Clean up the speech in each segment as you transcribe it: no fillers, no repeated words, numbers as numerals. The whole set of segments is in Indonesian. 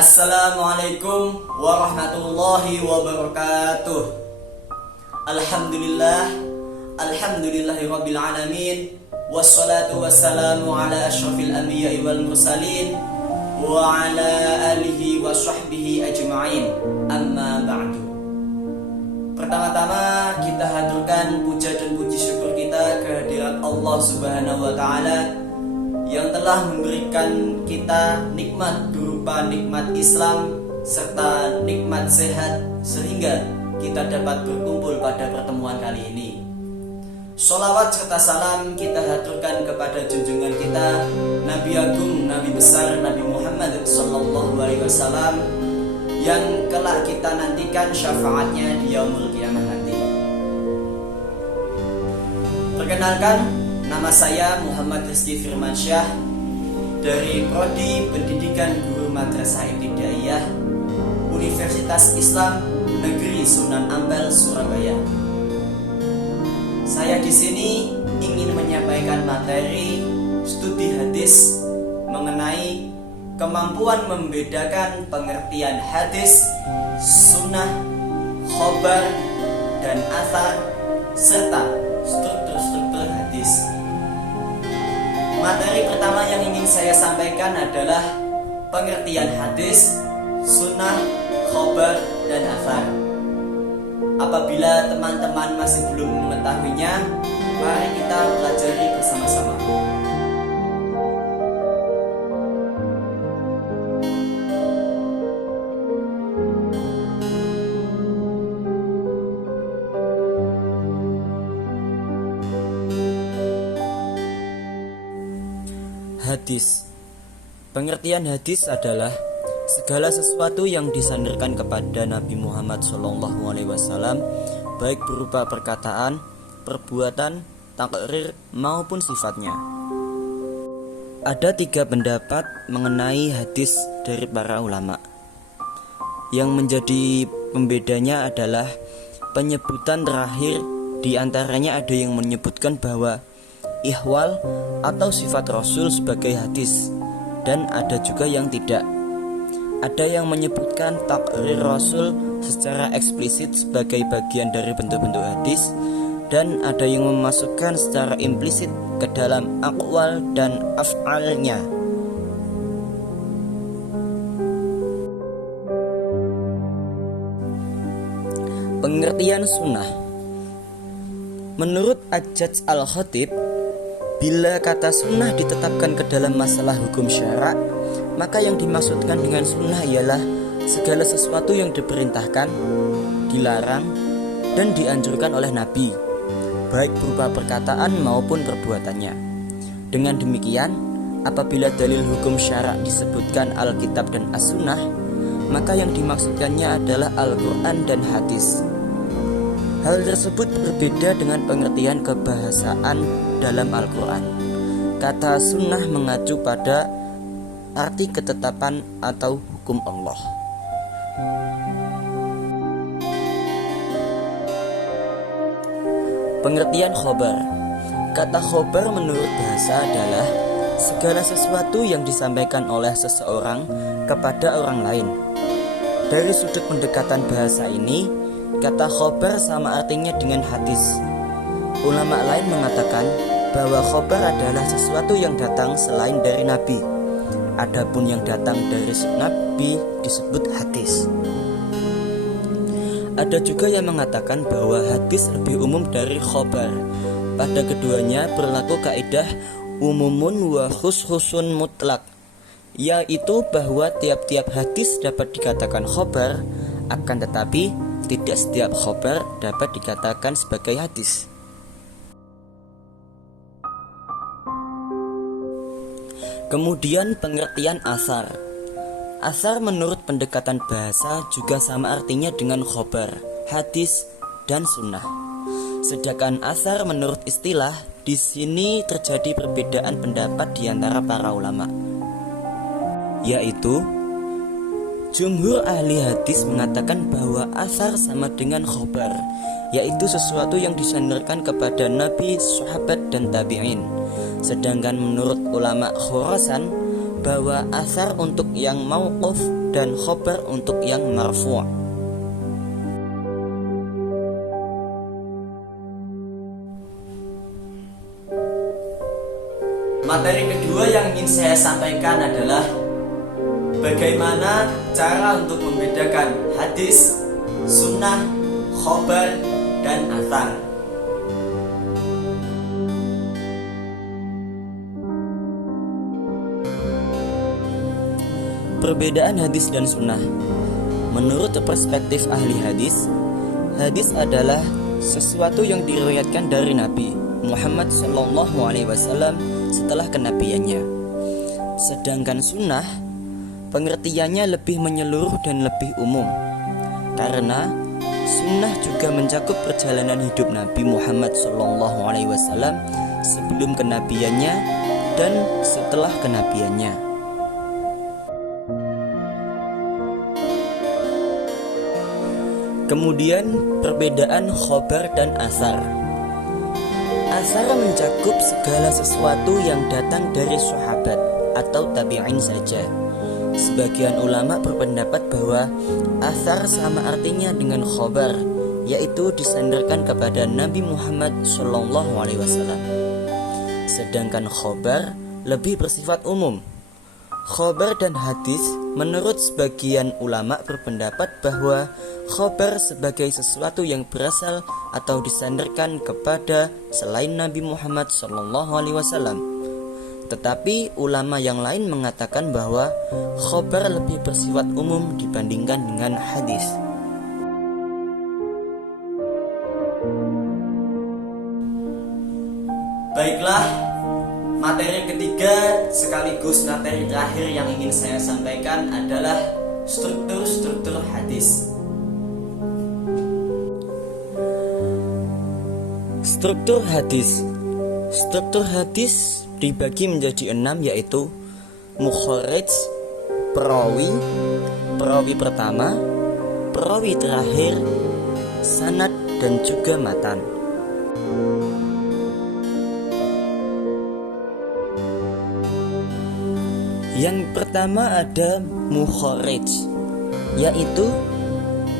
Assalamualaikum warahmatullahi wabarakatuh. Alhamdulillahirabbil alamin. Wassalatu wassalamu ala asyrafil anbiya'i wal mursalin wa ala alihi wa sahbihi ajma'in. Amma ba'du. Pertama-tama kita haturkan puja dan puji syukur kita kehadirat Allah Subhanahu wa taala yang telah memberikan kita nikmat berupa nikmat Islam serta nikmat sehat sehingga kita dapat berkumpul pada pertemuan kali ini. Sholawat serta salam kita haturkan kepada junjungan kita Nabi Agung, Nabi besar Nabi Muhammad SAW yang kelak kita nantikan syafaatnya di yaumul qiyamah nanti. Perkenalkan, nama saya Muhammad Rizky Firmansyah dari Prodi Pendidikan Guru Madrasah Ibtidaiyah Universitas Islam Negeri Sunan Ampel, Surabaya. Saya di sini ingin menyampaikan materi studi hadis mengenai kemampuan membedakan pengertian hadis, sunnah, khobar, dan athar serta struktur-struktur hadis. Materi pertama yang ingin saya sampaikan adalah pengertian hadis, sunnah, khobar, dan athar. Apabila teman-teman masih belum mengetahuinya, mari kita pelajari bersama-sama. Hadis. Pengertian hadis adalah segala sesuatu yang disandarkan kepada Nabi Muhammad SAW, baik berupa perkataan, perbuatan, takrir maupun sifatnya. Ada 3 pendapat mengenai hadis dari para ulama. Yang menjadi pembedanya adalah penyebutan terakhir. Di antaranya ada yang menyebutkan bahwa ihwal atau sifat Rasul sebagai hadis, dan ada juga yang tidak. Ada yang menyebutkan takrir Rasul secara eksplisit sebagai bagian dari bentuk-bentuk hadis, dan ada yang memasukkan secara implisit ke dalam aqwal dan af'alnya. Pengertian sunnah. Menurut Ajaz Al-Khatib, bila kata sunnah ditetapkan ke dalam masalah hukum syarak, maka yang dimaksudkan dengan sunnah ialah segala sesuatu yang diperintahkan, dilarang, dan dianjurkan oleh Nabi, baik berupa perkataan maupun perbuatannya. Dengan demikian, apabila dalil hukum syarak disebutkan Alkitab dan As-Sunnah, maka yang dimaksudkannya adalah Al-Quran dan hadis. Hal tersebut berbeda dengan pengertian kebahasaan dalam Al-Quran. Kata sunnah mengacu pada arti ketetapan atau hukum Allah. Pengertian khobar. Kata khobar menurut bahasa adalah segala sesuatu yang disampaikan oleh seseorang kepada orang lain. Dari sudut pendekatan bahasa ini, kata khobar sama artinya dengan hadis. Ulama lain mengatakan bahwa khobar adalah sesuatu yang datang selain dari Nabi. Adapun yang datang dari Nabi disebut hadis. Ada juga yang mengatakan bahwa hadis lebih umum dari khobar. Pada keduanya berlaku kaidah umumun wa khususun mutlak, yaitu bahwa tiap-tiap hadis dapat dikatakan khobar, akan tetapi tidak setiap khobar dapat dikatakan sebagai hadis. Kemudian pengertian asar. Asar menurut pendekatan bahasa juga sama artinya dengan khobar, hadis, dan sunnah. Sedangkan asar menurut istilah, di sini terjadi perbedaan pendapat di antara para ulama, yaitu jumhur ahli hadis mengatakan bahwa asar sama dengan khobar, yaitu sesuatu yang disandarkan kepada Nabi, sahabat, dan tabi'in. Sedangkan menurut ulama Khurasan bahwa asar untuk yang mauquf dan khobar untuk yang marfu'. Materi kedua yang ingin saya sampaikan adalah bagaimana cara untuk membedakan hadis, sunnah, khobar, dan athar. Perbedaan hadis dan sunnah. Menurut perspektif ahli hadis, hadis adalah sesuatu yang diriwayatkan dari Nabi Muhammad SAW setelah kenabiannya. Sedangkan sunnah, pengertiannya lebih menyeluruh dan lebih umum, karena sunnah juga mencakup perjalanan hidup Nabi Muhammad SAW sebelum kenabiannya dan setelah kenabiannya. Kemudian perbedaan khobar dan asar. Asar mencakup segala sesuatu yang datang dari sahabat atau tabi'in saja. Sebagian ulama berpendapat bahwa asar sama artinya dengan khobar, yaitu disandarkan kepada Nabi Muhammad SAW. Sedangkan khobar lebih bersifat umum. Khobar dan hadis menurut sebagian ulama berpendapat bahwa khobar sebagai sesuatu yang berasal atau disandarkan kepada selain Nabi Muhammad SAW. Tetapi ulama yang lain mengatakan bahwa khobar lebih bersifat umum dibandingkan dengan hadis. Baiklah, materi ketiga sekaligus materi terakhir yang ingin saya sampaikan adalah struktur-struktur hadis. Struktur hadis. Struktur hadis dibagi menjadi 6, yaitu mukharij, perawi, perawi pertama, perawi terakhir, sanad, dan juga matan. Yang pertama ada mukharij, yaitu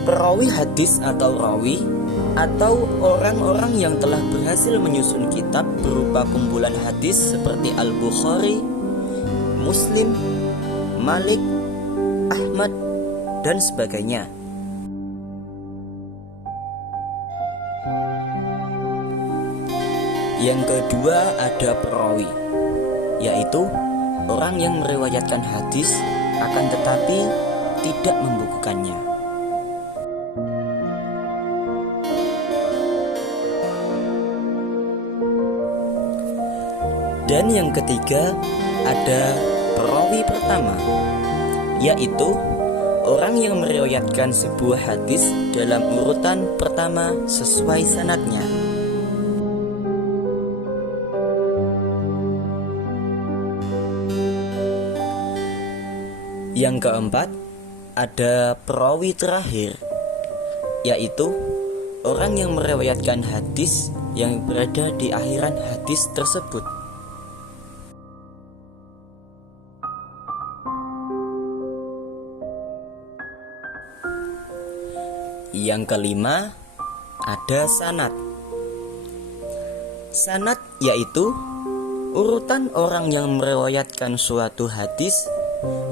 perawi hadis atau rawi atau orang-orang yang telah berhasil menyusun kitab berupa kumpulan hadis seperti Al-Bukhari, Muslim, Malik, Ahmad, dan sebagainya. Yang kedua ada perawi, yaitu orang yang meriwayatkan hadis akan tetapi tidak membukukannya. Dan yang ketiga ada perawi pertama, yaitu orang yang meriwayatkan sebuah hadis dalam urutan pertama sesuai sanadnya. Yang keempat ada perawi terakhir, yaitu orang yang meriwayatkan hadis yang berada di akhiran hadis tersebut. Yang kelima ada sanad. Sanad yaitu urutan orang yang meriwayatkan suatu hadis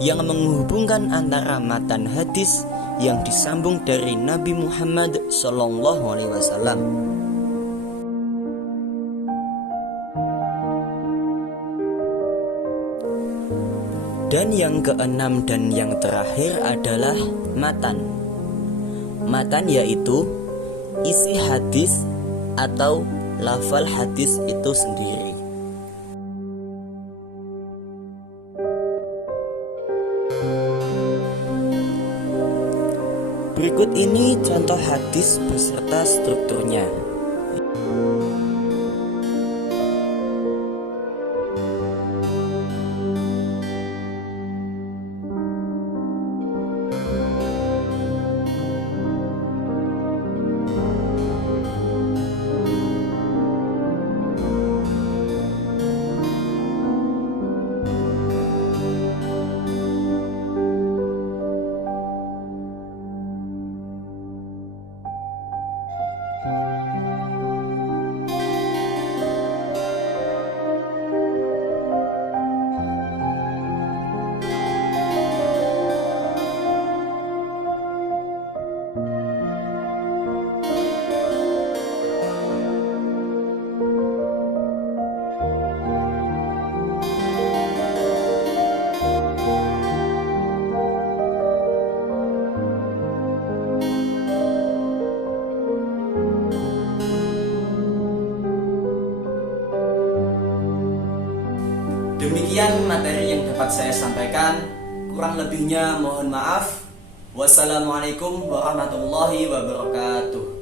yang menghubungkan antara matan hadis yang disambung dari Nabi Muhammad SAW. Dan yang keenam dan yang terakhir adalah matan. Matan yaitu isi hadis atau lafal hadis itu sendiri. Berikut ini contoh hadis beserta strukturnya. Demikian materi yang dapat saya sampaikan. Kurang lebihnya mohon maaf. Wassalamualaikum warahmatullahi wabarakatuh.